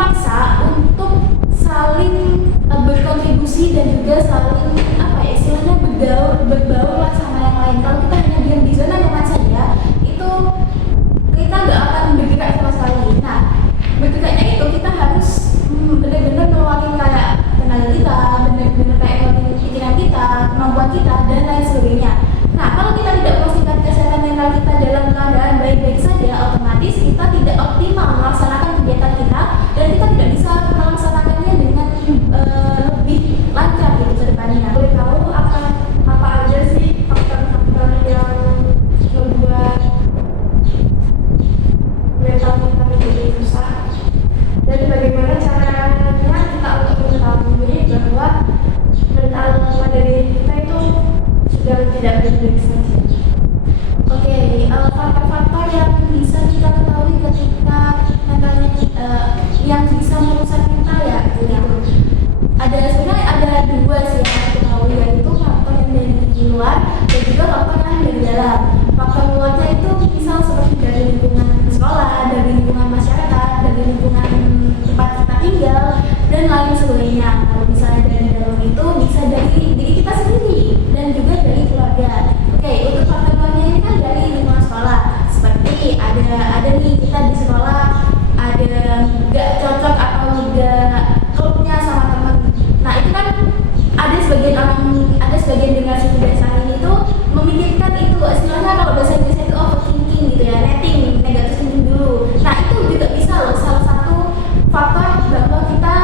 dipaksa untuk saling berkontribusi dan juga saling istilahnya berbaur lah sama yang lain. Kalau kita hanya diam di zona nyaman saja, itu kita nggak akan bergerak sama sekali. Nah, bergeraknya itu kita harus benar-benar ngeluarin kayak tenaga kita, benar-benar kayak ngeluarin pikiran kita, kemampuan kita, dan lain sebagainya. Nah, kalau kita tidak memastikan kesehatan mental kita dalam keadaan baik-baik saja, otomatis kita tidak optimal melaksanakan kegiatan kita dan kita tidak bisa melaksanakannya dengan lebih lancar gitu ke depannya. Boleh tahu apa aja sih faktor-faktor yang membuat mental kita menjadi rusak, dan bagaimana caranya kita untuk mengetahui bahwa mental pada diri kita itu sudah tidak baik-baik saja. Oke, faktor-faktor yang bisa kita ketahui ketika mentalnya yang bisa merusak mental ya, sebenarnya ada dua sih yang kita ketahui, yaitu faktor yang dari luar dan juga faktor yang dari dalam. Faktor luarnya itu misal seperti dari lingkungan sekolah, dari lingkungan masyarakat, dari lingkungan tempat kita tinggal, dan lain sebagainya. Kalau misalnya dari dalam itu bisa dari diri kita sendiri dan juga dari keluarga. Oke, untuk faktor luarnya ini kan dari lingkungan sekolah, seperti ada nih kita di sekolah ada nggak cocok atau nggak klubnya sama teman. Nah, itu kan ada sebagian generasi muda saat ini tuh memikirkan itu istilahnya kalau bahasa Inggrisnya itu overthinking gitu ya, negative thinking dulu. Nah, itu juga bisa loh salah satu faktor bahwa kita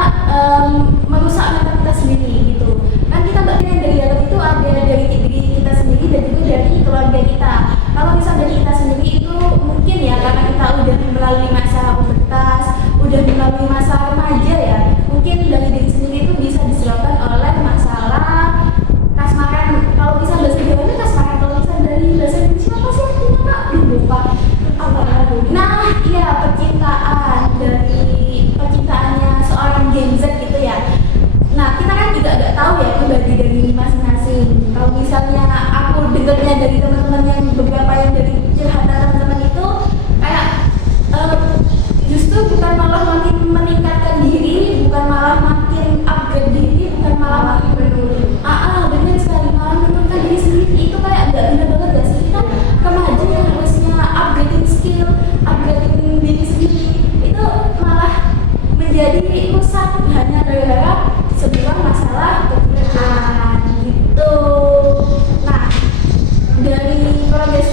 merusak mental kita sendiri gitu. Kan kita bagian dari dalam itu ada dari diri kita sendiri dan juga dari keluarga kita. Kalau misal dari kita sendiri itu mungkin ya karena kita udah melalui masa pubertas, udah melalui masa remaja ya, mungkin dari diri sendiri itu bisa disebabkan oleh masalah kasmaran. Kalau bisa bahasa Jawanya kasmaran, kalau bisa dari bahasa Indonesia apa sih artinya Kak? Lupa. Nah, iya percintaannya seorang Gen Z gitu ya. Nah, kita kan juga nggak tahu ya pribadi dari masing-masing. Kalau misalnya aku dengarnya dari teman-teman yang beberapa yang dari curhatan teman-teman itu kayak justru bukan malah makin meningkatkan diri, bukan malah makin upgrade diri, bukan malah makin menurun. Benar sekali, malah menurunkan diri sendiri. Itu kayak nggak benar banget gak sih? Kita remaja yang harusnya upgrading skill, upgrading diri sendiri, itu malah menjadi rusak hanya gara-gara sebuah masalah kegiatan gitu. Nah, dari progres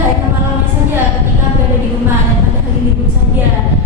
hanya malamnya saja ketika berada di rumah dan pada hari libur saja.